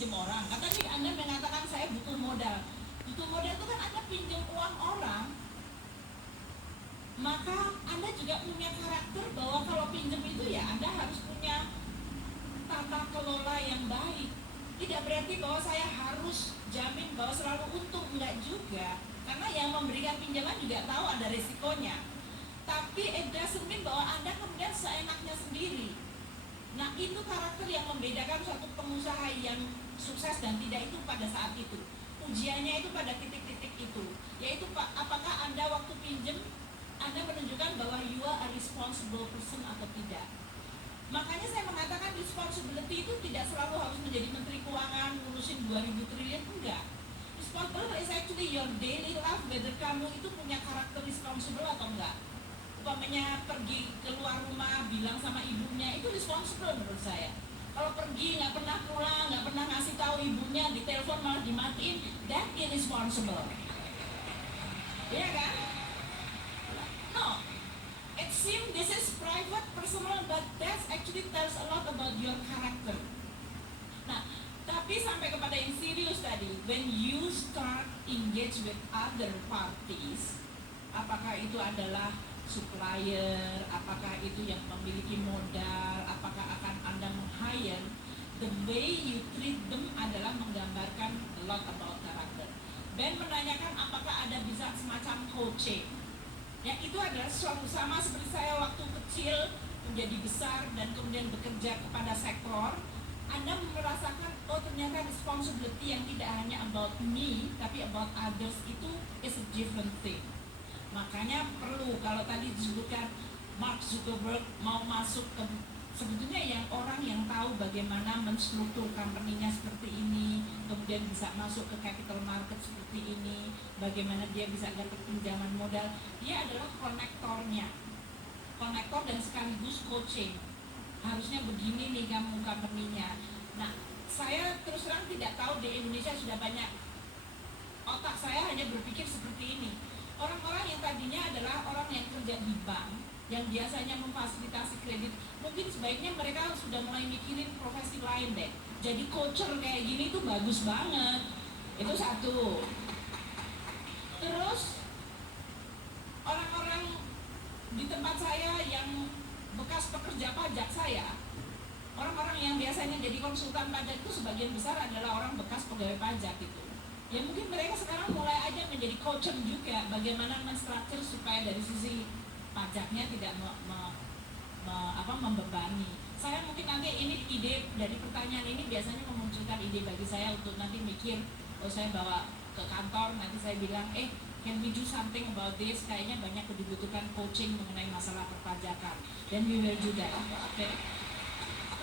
pinjam orang, kan tadi Anda mengatakan saya butuh modal. Butuh modal itu kan Anda pinjam uang orang, maka Anda juga punya karakter bahwa kalau pinjam itu ya Anda harus punya tata kelola yang baik. Tidak berarti bahwa saya harus jamin bahwa selalu untung, enggak juga. Karena yang memberikan pinjaman juga tahu ada resikonya. Tapi it doesn't mean bahwa Anda kemudian seenaknya sendiri. Nah, itu karakter yang membedakan suatu pengusaha yang sukses dan tidak itu pada saat itu. Ujiannya itu pada titik-titik itu, yaitu apakah Anda waktu pinjam Anda menunjukkan bahwa you are a responsible person atau tidak. Makanya saya mengatakan responsibility itu tidak selalu harus menjadi menteri keuangan ngurusin 2000 triliun, enggak. Responsible is actually your daily life, whether kamu itu punya karakter responsible atau enggak. Umpamanya pergi keluar rumah bilang sama ibunya, itu responsible menurut saya. Kalau pergi nggak pernah pulang, nggak pernah ngasih tahu ibunya, ditelepon malah dimatiin, that irresponsible. Iya kan? No. It seems this is private, personal, but that actually tells a lot about your character. Nah, tapi sampai kepada yang serius tadi, when you start engage with other parties, apakah itu adalah supplier, apakah itu yang memiliki modal, apakah akan Anda meng-hire, the way you treat them adalah menggambarkan a lot about character. Ben menanyakan apakah ada bisa semacam coaching. Ya, itu adalah sesuatu sama seperti saya waktu kecil menjadi besar dan kemudian bekerja kepada sektor. Anda merasakan, oh ternyata responsibility yang tidak hanya about me, tapi about others itu is a different thing. Makanya perlu, kalau tadi disebutkan Mark Zuckerberg mau masuk ke, sebetulnya yang orang yang tahu bagaimana menstruktur company-nya seperti ini, kemudian bisa masuk ke capital market seperti ini, bagaimana dia bisa dapat pinjaman modal, dia adalah konektor dan sekaligus coaching. Harusnya begini nih kamu company-nya. Nah, saya terus terang tidak tahu di Indonesia sudah banyak. Otak saya hanya berpikir seperti ini. Orang-orang yang tadinya adalah orang yang kerja di bank, yang biasanya memfasilitasi kredit, mungkin sebaiknya mereka sudah mulai mikirin profesi lain deh. Jadi coacher kayak gini tuh bagus banget. Itu satu. Terus orang-orang di tempat saya yang bekas pekerja pajak saya, orang-orang yang biasanya jadi konsultan pajak itu sebagian besar adalah orang bekas pegawai pajak itu. Ya mungkin mereka sekarang mulai aja menjadi coacher juga, bagaimana menstruktur supaya dari sisi pajaknya tidak membebani. Saya mungkin nanti ini ide dari pertanyaan ini biasanya memunculkan ide bagi saya untuk nanti mikir, saya bawa ke kantor, nanti saya bilang, can we do something about this? Kayaknya banyak dibutuhkan coaching mengenai masalah perpajakan. Dan we will do that. Okay.